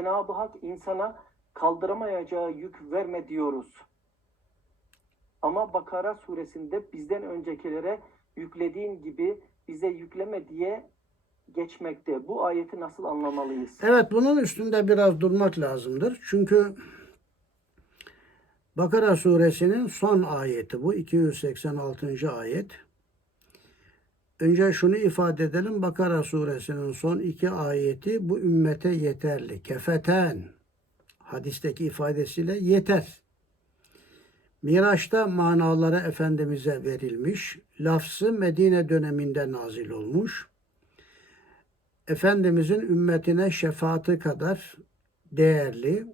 Cenab-ı Hak insana kaldıramayacağı yük verme diyoruz. Ama Bakara suresinde bizden öncekilere yüklediğin gibi bize yükleme diye geçmekte. Bu ayeti nasıl anlamalıyız? Evet bunun üstünde biraz durmak lazımdır. Çünkü Bakara suresinin son ayeti bu 286. ayet. Önce şunu ifade edelim. Bakara suresinin son iki ayeti bu ümmete yeterli. Kefeten hadisteki ifadesiyle yeter. Miraç'ta manaları Efendimiz'e verilmiş. Lafzı Medine döneminde nazil olmuş. Efendimizin ümmetine şefaati kadar değerli,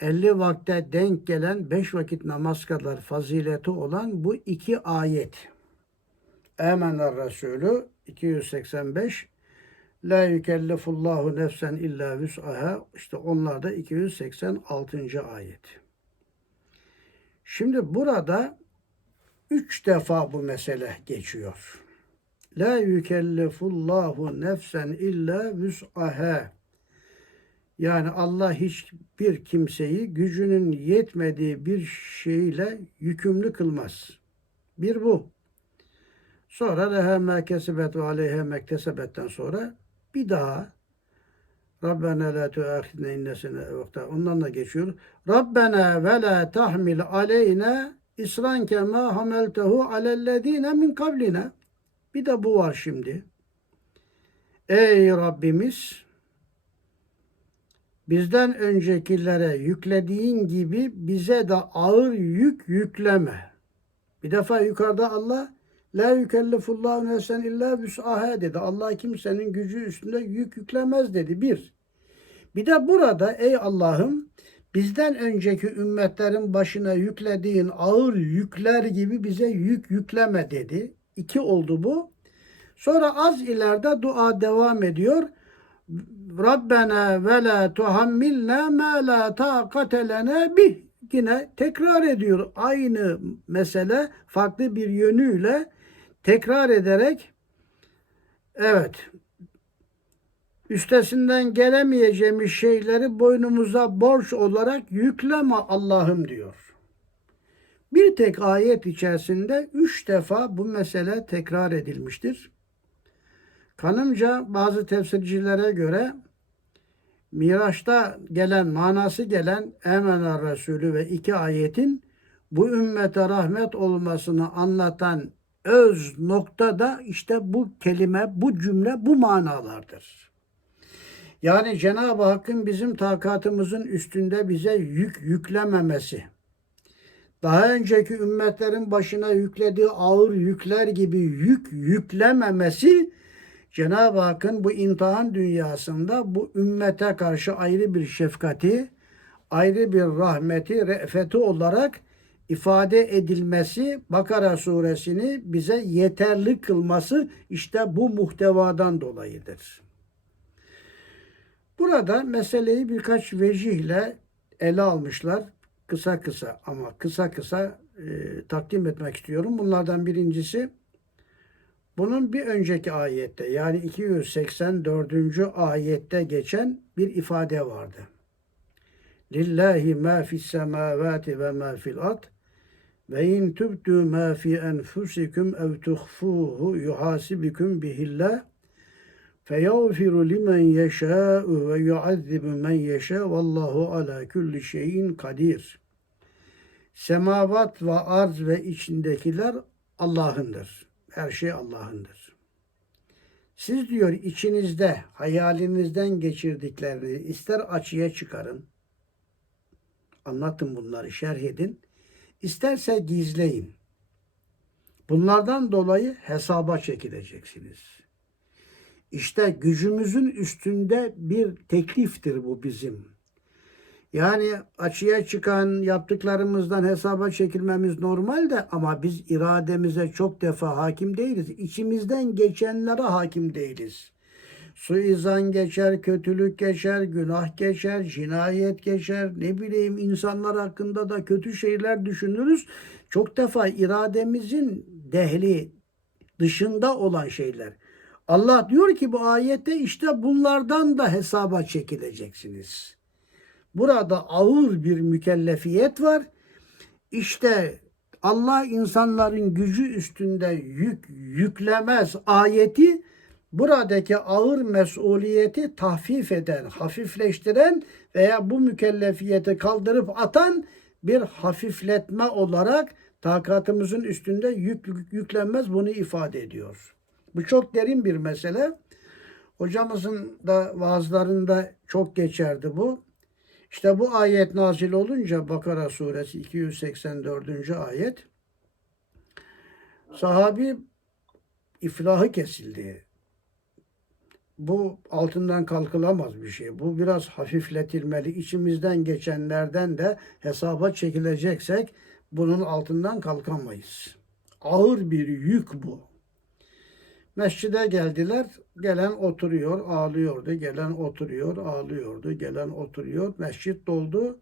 50 vakte denk gelen 5 vakit namaz kadar fazileti olan bu iki ayet. Emener Resulü 285 La yükellifullahu nefsen illa vüs'aha işte onlar da 286. ayet. Şimdi burada üç defa bu mesele geçiyor. La yükellifullahu nefsen illa vüs'aha. Yani Allah hiçbir kimseyi gücünün yetmediği bir şeyle yükümlü kılmaz. Bir bu. Sonra leha ma kesebet ve aleyha mektesebetten sonra bir daha Rabbena la tuâkhidne innesine evakta. Ondan da geçiyor. Rabbena ve la tahmil aleyna isran kema hameltehu alellezine min kablina. Bir de bu var şimdi. Ey Rabbimiz bizden öncekilere yüklediğin gibi bize de ağır yük yükleme. Bir defa yukarıda Allah La yükellifullahu nefsen illa vüs'aha dedi. Allah kimsenin gücü üstünde yük yüklemez dedi. Bir. Bir de burada ey Allah'ım bizden önceki ümmetlerin başına yüklediğin ağır yükler gibi bize yük yükleme dedi. İki oldu bu. Sonra az ileride dua devam ediyor. Rabbena ve la tuhammilna ma la taqate lena bih. Yine tekrar ediyor aynı mesele farklı bir yönüyle tekrar ederek evet üstesinden gelemeyeceğimiz şeyleri boynumuza borç olarak yükleme Allah'ım diyor. Bir tek ayet içerisinde üç defa bu mesele tekrar edilmiştir. Kanımca bazı tefsircilere göre Miraç'ta gelen, manası gelen Emener Resulü ve iki ayetin bu ümmete rahmet olmasını anlatan öz noktada işte bu kelime, bu cümle, bu manalardır. Yani Cenab-ı Hakk'ın bizim takatımızın üstünde bize yük yüklememesi, daha önceki ümmetlerin başına yüklediği ağır yükler gibi yük yüklememesi, Cenab-ı Hakk'ın bu imtihan dünyasında bu ümmete karşı ayrı bir şefkati, ayrı bir rahmeti, re'feti olarak ifade edilmesi Bakara suresini bize yeterli kılması işte bu muhtevadan dolayıdır. Burada meseleyi birkaç vecihle ele almışlar. Kısa kısa ama kısa kısa e, takdim etmek istiyorum. Bunlardan birincisi bunun bir önceki ayette yani 284. ayette geçen bir ifade vardı. Lillahi ma fis semavati ve ma fil ard ve in tubdu ma fi enfusikum ev tuhfuhu yuhasibukum bihillah feyağfiru limen yeşâ'u ve yuazzibu men yeşâ vallahu ala kulli şeyin kadir. Semavat ve arz ve içindekiler Allah'ındır. Her şey Allah'ındır. Siz diyor içinizde hayalinizden geçirdiklerini ister açıya çıkarın. Anlatın bunları, şerh edin. İsterse gizleyin. Bunlardan dolayı hesaba çekileceksiniz. İşte gücümüzün üstünde bir tekliftir bu bizim. Yani açığa çıkan yaptıklarımızdan hesaba çekilmemiz normal de ama biz irademize çok defa hakim değiliz. İçimizden geçenlere hakim değiliz. Suizan geçer, kötülük geçer, günah geçer, cinayet geçer, ne bileyim insanlar hakkında da kötü şeyler düşünürüz. Çok defa irademizin dehli dışında olan şeyler. Allah diyor ki bu ayette işte bunlardan da hesaba çekileceksiniz. Burada ağır bir mükellefiyet var. İşte Allah insanların gücü üstünde yük yüklemez ayeti buradaki ağır mesuliyeti tahfif eden, hafifleştiren veya bu mükellefiyeti kaldırıp atan bir hafifletme olarak takatımızın üstünde yük, yüklenmez bunu ifade ediyor. Bu çok derin bir mesele. Hocamızın da vaazlarında çok geçerdi bu. İşte bu ayet nazil olunca Bakara suresi 284. ayet sahabi iflahı kesildi. Bu altından kalkılamaz bir şey. Bu biraz hafifletilmeli. İçimizden geçenlerden de hesaba çekileceksek bunun altından kalkamayız. Ağır bir yük bu. Mescide geldiler. Gelen oturuyor, ağlıyordu. Gelen oturuyor, ağlıyordu. Gelen oturuyor. Mescit doldu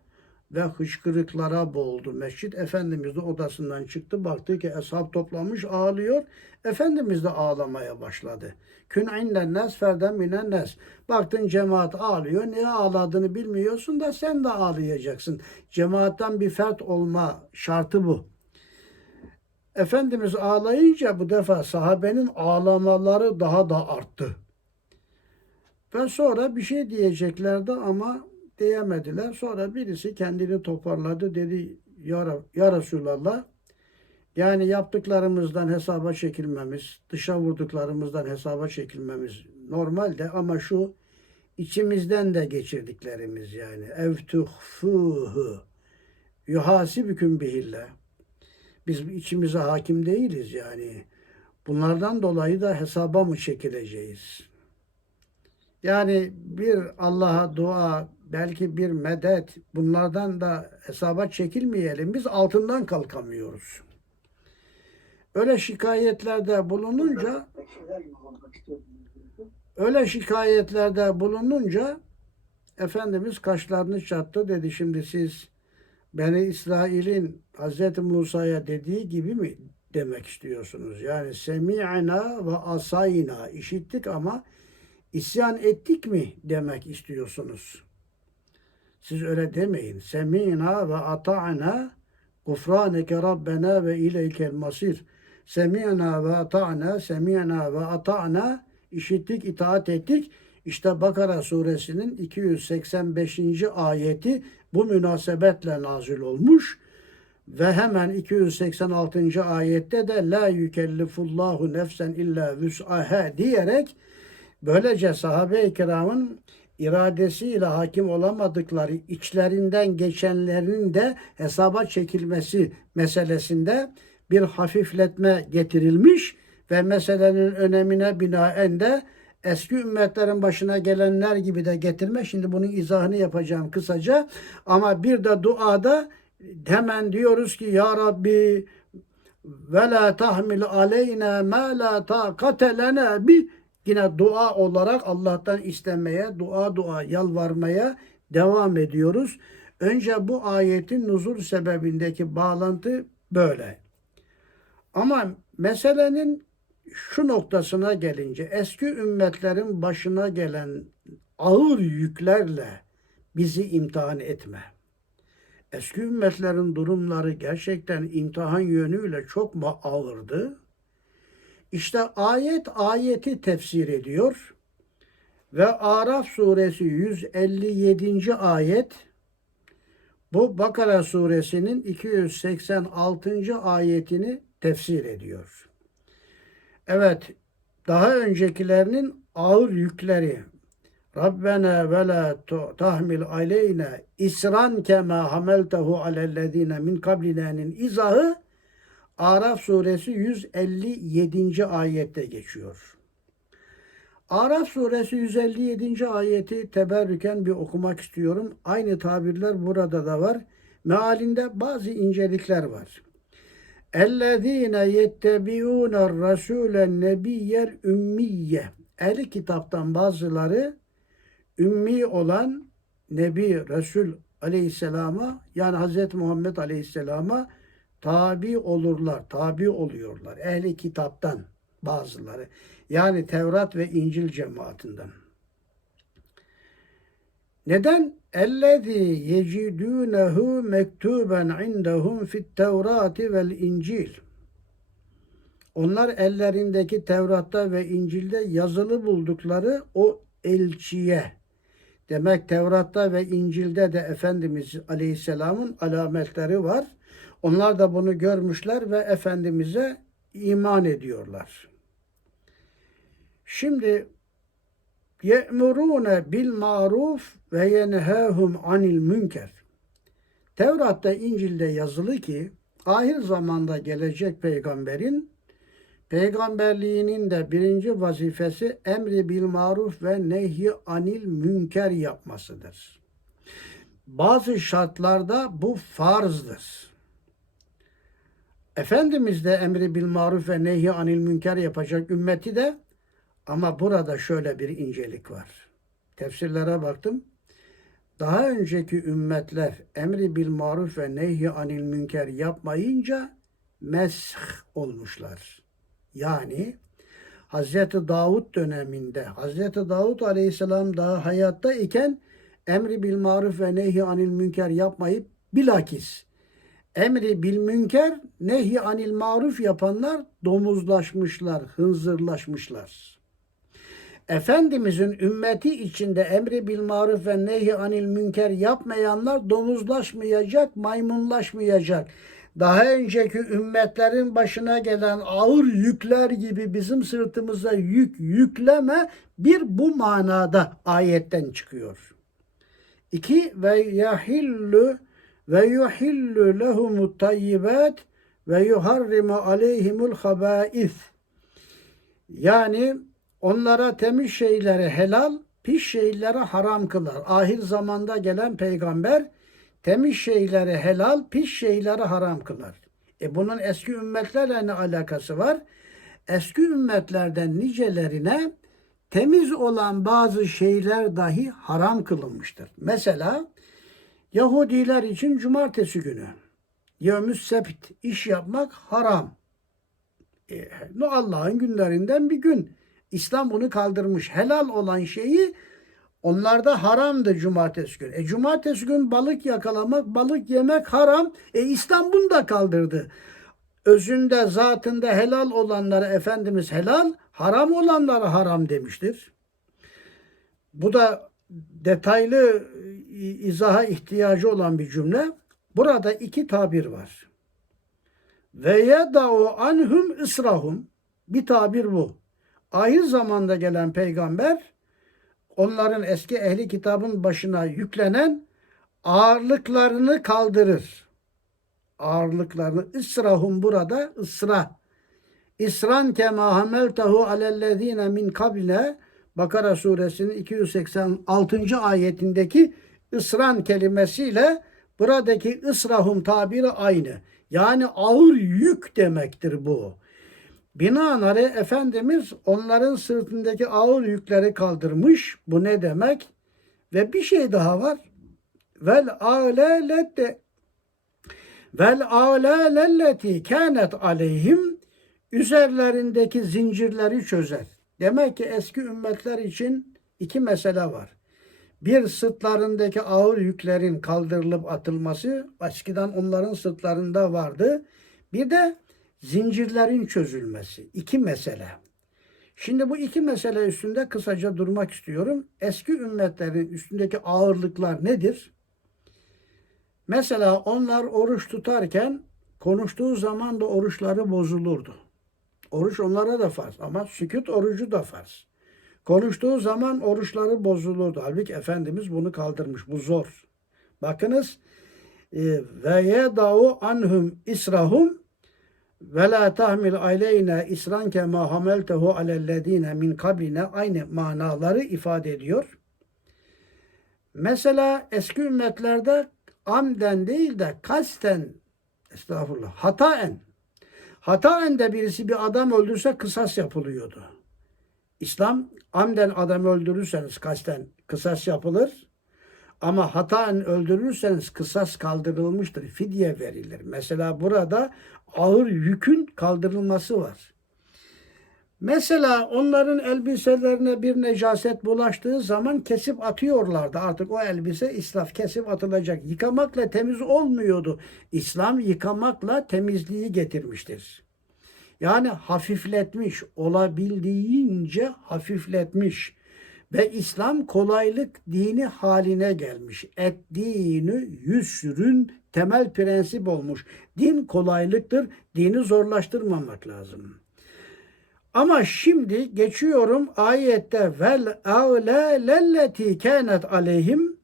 ve hıçkırıklara boğuldu. Mescit Efendimiz de odasından çıktı. Baktı ki eshab toplanmış ağlıyor. Efendimiz de ağlamaya başladı. Kün inden nes ferden minen nes. Baktın cemaat ağlıyor. Niye ağladığını bilmiyorsun da sen de ağlayacaksın. Cemaattan bir fert olma şartı bu. Efendimiz ağlayınca bu defa sahabenin ağlamaları daha da arttı. Ve sonra bir şey diyeceklerdi ama diyemediler. Sonra birisi kendini toparladı dedi ya, ya Resulallah yani yaptıklarımızdan hesaba çekilmemiz, dışa vurduklarımızdan hesaba çekilmemiz normalde ama şu içimizden de geçirdiklerimiz yani ev tuhfuhu yuhasibüküm bihillah biz içimize hakim değiliz yani. Bunlardan dolayı da hesaba mı çekileceğiz? Yani bir Allah'a dua, belki bir medet, bunlardan da hesaba çekilmeyelim. Biz altından kalkamıyoruz. Öyle şikayetlerde bulununca öyle şikayetlerde bulununca Efendimiz kaşlarını çattı dedi şimdi siz Beni İsrail'in Hz. Musa'ya dediği gibi mi demek istiyorsunuz? Yani semi'na ve asayna işittik ama isyan ettik mi demek istiyorsunuz? Siz öyle demeyin. Semi'na ve ata'na gufraneke rabbena ve ileykel masir. Semi'na ve ata'na, semi'na ve ata'na işittik, itaat ettik. İşte Bakara suresinin 285. ayeti bu münasebetle nazil olmuş ve hemen 286. ayette de la yükellifullahu nefsen illa vüs'aha diyerek böylece sahabe-i kiramın iradesiyle hakim olamadıkları içlerinden geçenlerin de hesaba çekilmesi meselesinde bir hafifletme getirilmiş ve meselenin önemine binaen de eski ümmetlerin başına gelenler gibi de getirme. Şimdi bunun izahını yapacağım kısaca. Ama bir de duada hemen diyoruz ki Ya Rabbi ve la tahmil aleyna ma la taqate lena bi yine dua olarak Allah'tan istemeye, dua dua yalvarmaya devam ediyoruz. Önce bu ayetin nuzul sebebindeki bağlantı böyle. Ama meselenin şu noktasına gelince eski ümmetlerin başına gelen ağır yüklerle bizi imtihan etme. Eski ümmetlerin durumları gerçekten imtihan yönüyle çok mu ağırdı? İşte ayet ayeti tefsir ediyor ve Araf suresi 157. ayet bu Bakara suresinin 286. ayetini tefsir ediyor. Evet, daha öncekilerinin ağır yükleri Rabbena ve la tahmil aleyna isran kema hameltehu alellezine min kablinenin izahı Araf suresi 157. ayette geçiyor. Araf suresi 157. ayeti teberrüken bir okumak istiyorum. Aynı tabirler burada da var. Mealinde bazı incelikler var. اَلَّذ۪ينَ يَتَّبِعُونَ الرَّسُولَ النَّبِيَّ ümmiye. Ehli kitaptan bazıları ümmi olan Nebi Resul Aleyhisselam'a yani Hz. Muhammed Aleyhisselam'a tabi olurlar, tabi oluyorlar. Ehli kitaptan. bazıları. Yani Tevrat ve İncil cemaatinden. Neden? Yecidûnehu mektuben indehum fit tevrati vel incil. Onlar ellerindeki Tevrat'ta ve İncil'de yazılı buldukları o elçiye. Demek Tevrat'ta ve İncil'de de Efendimiz Aleyhisselam'ın alametleri var. Onlar da bunu görmüşler ve Efendimiz'e iman ediyorlar. Şimdi ye'murune bil maruf ve yenhâhum anil münker. Tevrat'ta İncil'de yazılı ki ahir zamanda gelecek peygamberin peygamberliğinin de birinci vazifesi emri bil maruf ve nehy anil münker yapmasıdır. Bazı şartlarda bu farzdır. Efendimiz de emri bil maruf ve nehy anil münker yapacak ümmeti de ama burada şöyle bir incelik var. Tefsirlere baktım. Daha önceki ümmetler emri bil maruf ve nehy anil münker yapmayınca mesh olmuşlar. Yani Hazreti Davud döneminde Hazreti Davud Aleyhisselam daha hayatta iken emri bil maruf ve nehy anil münker yapmayıp bilakis emri bil münker nehy anil maruf yapanlar domuzlaşmışlar, hınzırlaşmışlar. Efendimizin ümmeti içinde emri bil maruf ve nehy anil münker yapmayanlar domuzlaşmayacak, maymunlaşmayacak. Daha önceki ümmetlerin başına gelen ağır yükler gibi bizim sırtımıza yük yükleme bir bu manada ayetten çıkıyor. İki ve yahillu ve yuhillu lehumut tayyibat ve yuharrimu aleyhimul habais. Yani onlara temiz şeyleri helal, pis şeyleri haram kılar. Ahir zamanda gelen peygamber temiz şeyleri helal, pis şeyleri haram kılar. E bunun eski ümmetlerle ne alakası var? Eski ümmetlerden nicelerine temiz olan bazı şeyler dahi haram kılınmıştır. Mesela Yahudiler için cumartesi günü yevmüs sebt iş yapmak haram. E, Allah'ın günlerinden bir gün. İslam bunu kaldırmış. Helal olan şeyi onlarda haramdı cumartesi günü. E cumartesi gün balık yakalamak, balık yemek haram. E İslam bunu da kaldırdı. Özünde, zatında helal olanları Efendimiz helal, haram olanları haram demiştir. Bu da detaylı izaha ihtiyacı olan bir cümle. Burada iki tabir var. Ve yeda'u anhum israhum. Bir tabir bu. Ahir zamanda gelen peygamber onların eski ehli kitabın başına yüklenen ağırlıklarını kaldırır. Ağırlıklarını israhum burada ısra. İsran kema hameltehu alellezine min kabile Bakara suresinin 286. ayetindeki ısran kelimesiyle buradaki ısrahum tabiri aynı. Yani ağır yük demektir bu. Binaenaleyh Efendimiz onların sırtındaki ağır yükleri kaldırmış. Bu ne demek? Ve bir şey daha var. Vel alelette vel alelelleti kânet aleyhim üzerlerindeki zincirleri çözer. Demek ki eski ümmetler için iki mesele var. Bir sırtlarındaki ağır yüklerin kaldırılıp atılması eskiden onların sırtlarında vardı. Bir de zincirlerin çözülmesi. İki mesele. Şimdi bu iki mesele üstünde kısaca durmak istiyorum. Eski ümmetlerin üstündeki ağırlıklar nedir? Mesela onlar oruç tutarken konuştuğu zaman da oruçları bozulurdu. Oruç onlara da farz ama sükut orucu da farz. Konuştuğu zaman oruçları bozulurdu. Halbuki Efendimiz bunu kaldırmış. Bu zor. Bakınız e, ve yedau anhum israhum ve la tahmil aleyne isran kema hameltehu alellezine min kabline aynı manaları ifade ediyor. Mesela eski ümmetlerde amden değil de kasten estağfurullah hataen hataen de birisi bir adam öldürse kısas yapılıyordu. İslam amden adam öldürürseniz kasten kısas yapılır. Ama hataen öldürürseniz kısas kaldırılmıştır. Fidye verilir. Mesela burada ağır yükün kaldırılması var. Mesela onların elbiselerine bir necaset bulaştığı zaman kesip atıyorlardı. Artık o elbise israf kesip atılacak. Yıkamakla temiz olmuyordu. İslam yıkamakla temizliği getirmiştir. Yani hafifletmiş, olabildiğince hafifletmiş. Ve İslam kolaylık dini haline gelmiş. Et dini yüsrün temel prensip olmuş. Din kolaylıktır. Dini zorlaştırmamak lazım. Ama şimdi geçiyorum ayette vel lelleti kanet aleyhim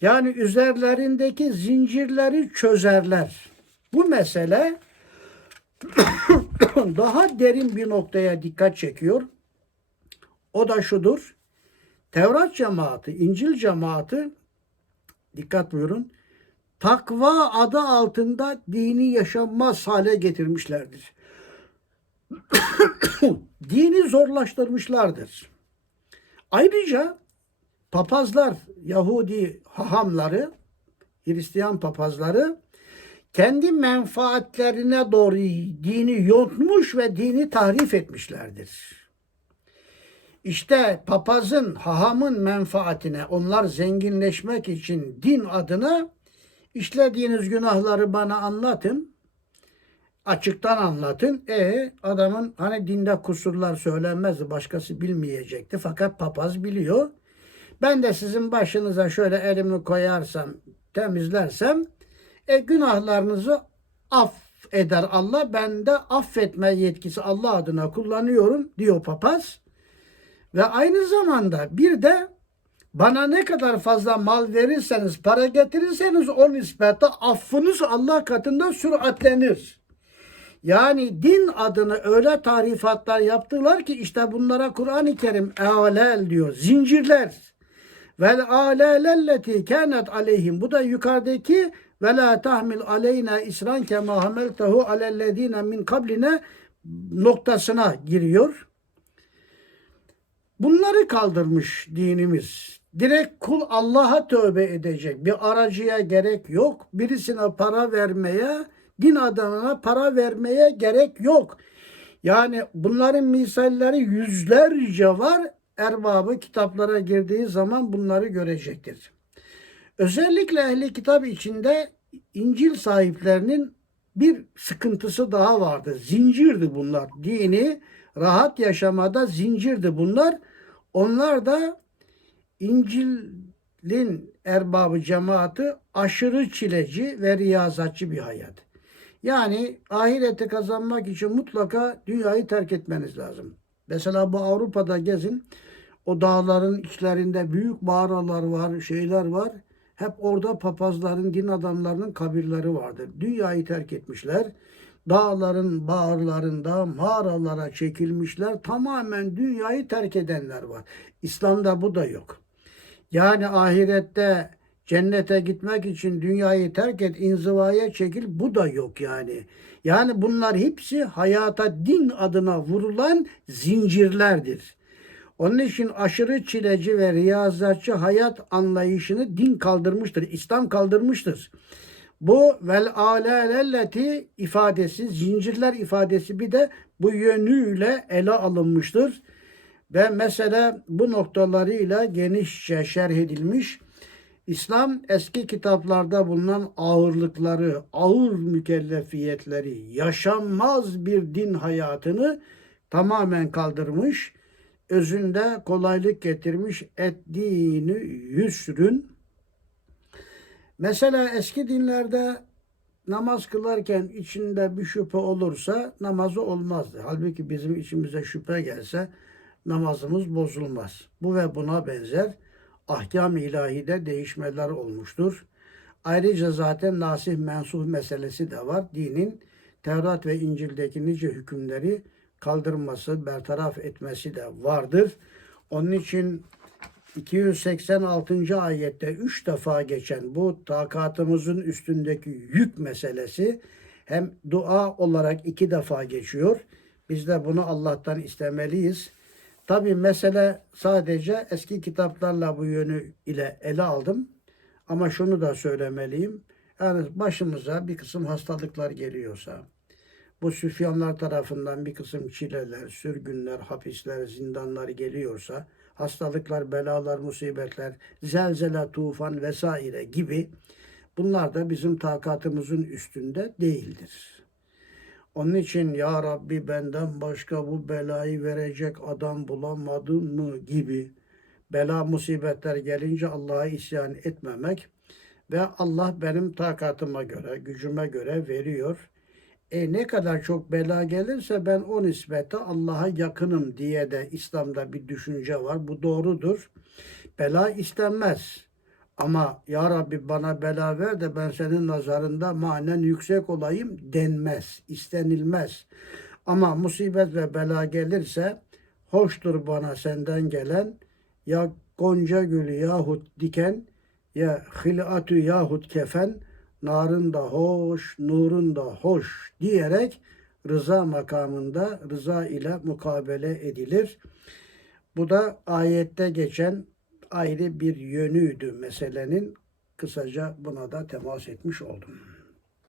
yani üzerlerindeki zincirleri çözerler. Bu mesele daha derin bir noktaya dikkat çekiyor. O da şudur. Tevrat cemaati, İncil cemaati dikkat buyurun. Takva adı altında dini yaşanmaz hale getirmişlerdir. dini zorlaştırmışlardır. Ayrıca papazlar, Yahudi hahamları, Hristiyan papazları kendi menfaatlerine doğru dini yontmuş ve dini tahrif etmişlerdir. İşte papazın, hahamın menfaatine onlar zenginleşmek için din adına işlediğiniz günahları bana anlatın. Açıktan anlatın. E adamın hani dinde kusurlar söylenmezdi. Başkası bilmeyecekti. Fakat papaz biliyor. Ben de sizin başınıza şöyle elimi koyarsam, temizlersem e, günahlarınızı affeder Allah. Ben de affetme yetkisi Allah adına kullanıyorum diyor papaz. Ve aynı zamanda bir de bana ne kadar fazla mal verirseniz, para getirirseniz o nispette affınız Allah katında süratlenir. Yani din adını öyle tarifatlar yaptılar ki işte bunlara Kur'an-ı Kerim e'lel diyor. Zincirler. Vel alelelleti kanet aleyhim. Bu da yukarıdaki ve la tahmil aleyna isran kema hameltehu alellezine min kabline noktasına giriyor. Bunları kaldırmış dinimiz. Direkt kul Allah'a tövbe edecek. Bir aracıya gerek yok. Birisine para vermeye, din adamına para vermeye gerek yok. Yani bunların misalleri yüzlerce var. Erbabı kitaplara girdiği zaman bunları görecektir. Özellikle ehli kitap içinde İncil sahiplerinin bir sıkıntısı daha vardı. Zincirdi bunlar. Dini rahat yaşamada zincirdi bunlar. Onlar da İncil'in erbabı cemaati aşırı çileci ve riyazatçı bir hayat. Yani ahireti kazanmak için mutlaka dünyayı terk etmeniz lazım. Mesela bu Avrupa'da gezin. O dağların içlerinde büyük mağaralar var, şeyler var. Hep orada papazların, din adamlarının kabirleri vardır. Dünyayı terk etmişler. Dağların bağırlarında mağaralara çekilmişler. Tamamen dünyayı terk edenler var. İslam'da bu da yok. Yani ahirette cennete gitmek için dünyayı terk et, inzivaya çekil bu da yok yani. Yani bunlar hepsi hayata din adına vurulan zincirlerdir. Onun için aşırı çileci ve riyazatçı hayat anlayışını din kaldırmıştır. İslam kaldırmıştır. Bu vel alelelleti ifadesi, zincirler ifadesi bir de bu yönüyle ele alınmıştır. Ve mesela bu noktalarıyla genişçe şerh edilmiş. İslam eski kitaplarda bulunan ağırlıkları, ağır mükellefiyetleri, yaşanmaz bir din hayatını tamamen kaldırmış. Özünde kolaylık getirmiş. Et dini yüsrün. Mesela eski dinlerde namaz kılarken içinde bir şüphe olursa namazı olmazdı. Halbuki bizim içimize şüphe gelse namazımız bozulmaz. Bu ve buna benzer ahkam ilahide değişmeler olmuştur. Ayrıca zaten nasih mensuh meselesi de var. Dinin Tevrat ve İncil'deki nice hükümleri kaldırması, bertaraf etmesi de vardır. Onun için 286. ayette 3 defa geçen bu takatımızın üstündeki yük meselesi hem dua olarak iki defa geçiyor. Biz de bunu Allah'tan istemeliyiz. Tabi mesele sadece eski kitaplarla bu yönü ile ele aldım. Ama şunu da söylemeliyim. Yani başımıza bir kısım hastalıklar geliyorsa, bu Süfyanlar tarafından bir kısım çileler, sürgünler, hapisler, zindanlar geliyorsa, hastalıklar, belalar, musibetler, zelzele, tufan vesaire gibi bunlar da bizim takatımızın üstünde değildir. Onun için ya Rabbi benden başka bu belayı verecek adam bulamadın mı gibi bela musibetler gelince Allah'a isyan etmemek ve Allah benim takatıma göre, gücüme göre veriyor. E ne kadar çok bela gelirse ben o nispete Allah'a yakınım diye de İslam'da bir düşünce var. Bu doğrudur. Bela istenmez. Ama ya Rabbi bana bela ver de ben senin nazarında manen yüksek olayım denmez, istenilmez. Ama musibet ve bela gelirse hoştur bana senden gelen ya gonca gülü yahut diken ya hilatü yahut kefen narın da hoş, nurun da hoş diyerek rıza makamında rıza ile mukabele edilir. Bu da ayette geçen ayrı bir yönüydü meselenin. Kısaca buna da temas etmiş oldum.